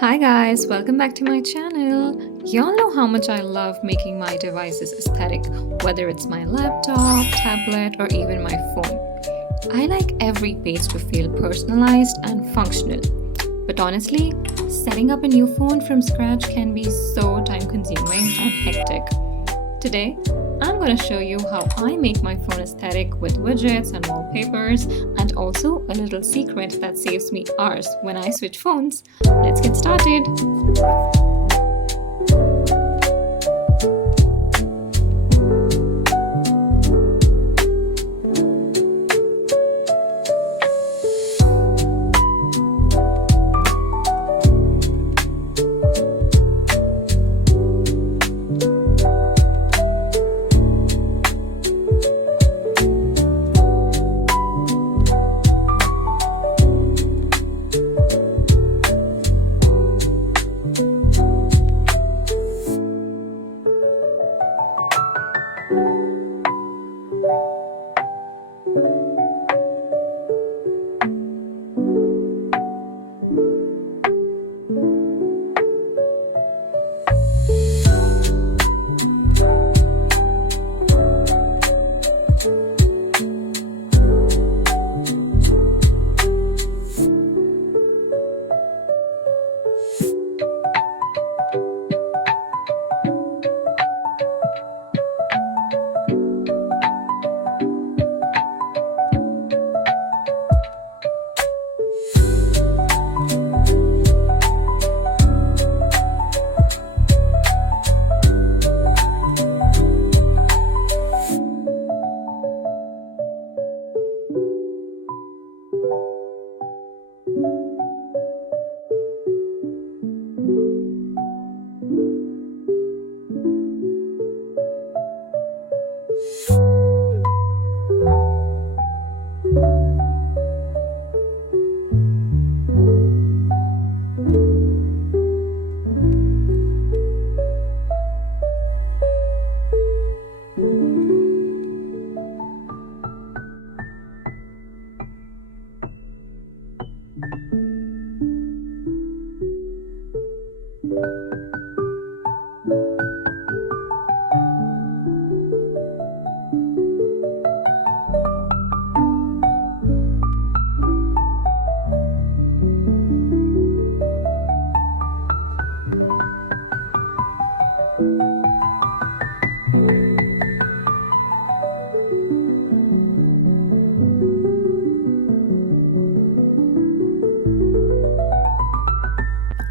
Hi guys, welcome back to my channel. Y'all know how much I love making my devices aesthetic, whether it's my laptop, tablet, or even my phone. I like every page to feel personalized and functional. But honestly, setting up a new phone from scratch can be so time consuming and hectic. Today, I'm going to show you how I make my phone aesthetic with widgets and wallpapers, and also a little secret that saves me hours when I switch phones. Let's get started.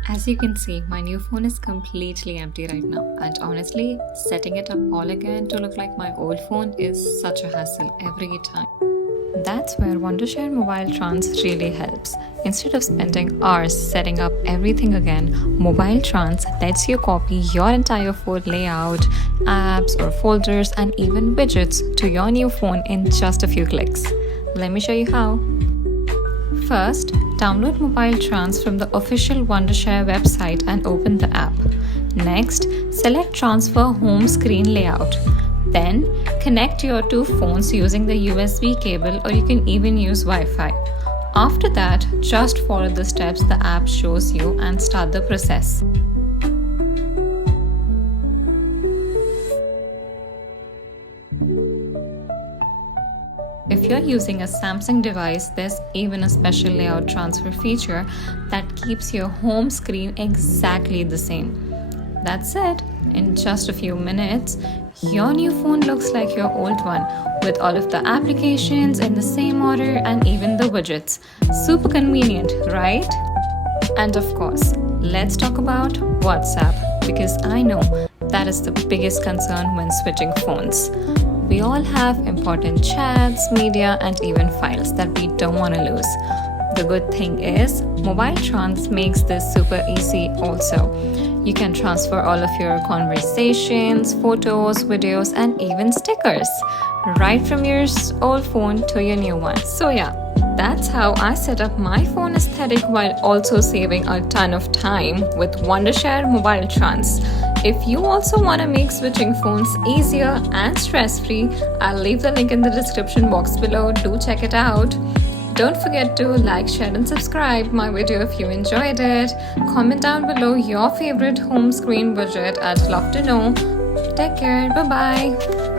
As you can see, my new phone is completely empty right now, and honestly, setting it up all again to look like my old phone is such a hassle every time. That's where Wondershare MobileTrans really helps. Instead of spending hours setting up everything again, MobileTrans lets you copy your entire phone layout, apps or folders, and even widgets to your new phone in just a few clicks. Let me show you how. First, download MobileTrans from the official Wondershare website and open the app. Next, select Transfer Home Screen Layout. Then, connect your two phones using the USB cable, or you can even use Wi-Fi. After that, just follow the steps the app shows you and start the process. If you're using a Samsung device, there's even a special layout transfer feature that keeps your home screen exactly the same. That's it. In just a few minutes, your new phone looks like your old one, with all of the applications in the same order and even the widgets. Super convenient, right? And of course, let's talk about WhatsApp, because I know that is the biggest concern when switching phones. We all have important chats, media, and even files that we don't want to lose. The good thing is, MobileTrans makes this super easy also. You can transfer all of your conversations, photos, videos, and even stickers right from your old phone to your new one. So yeah, that's how I set up my phone aesthetic while also saving a ton of time with Wondershare MobileTrans. If you also want to make switching phones easier and stress-free, I'll leave the link in the description box below. Do check it out. Don't forget to like, share and subscribe my video if you enjoyed it. Comment down below your favorite home screen widget. I'd love to know. Take care. Bye-bye.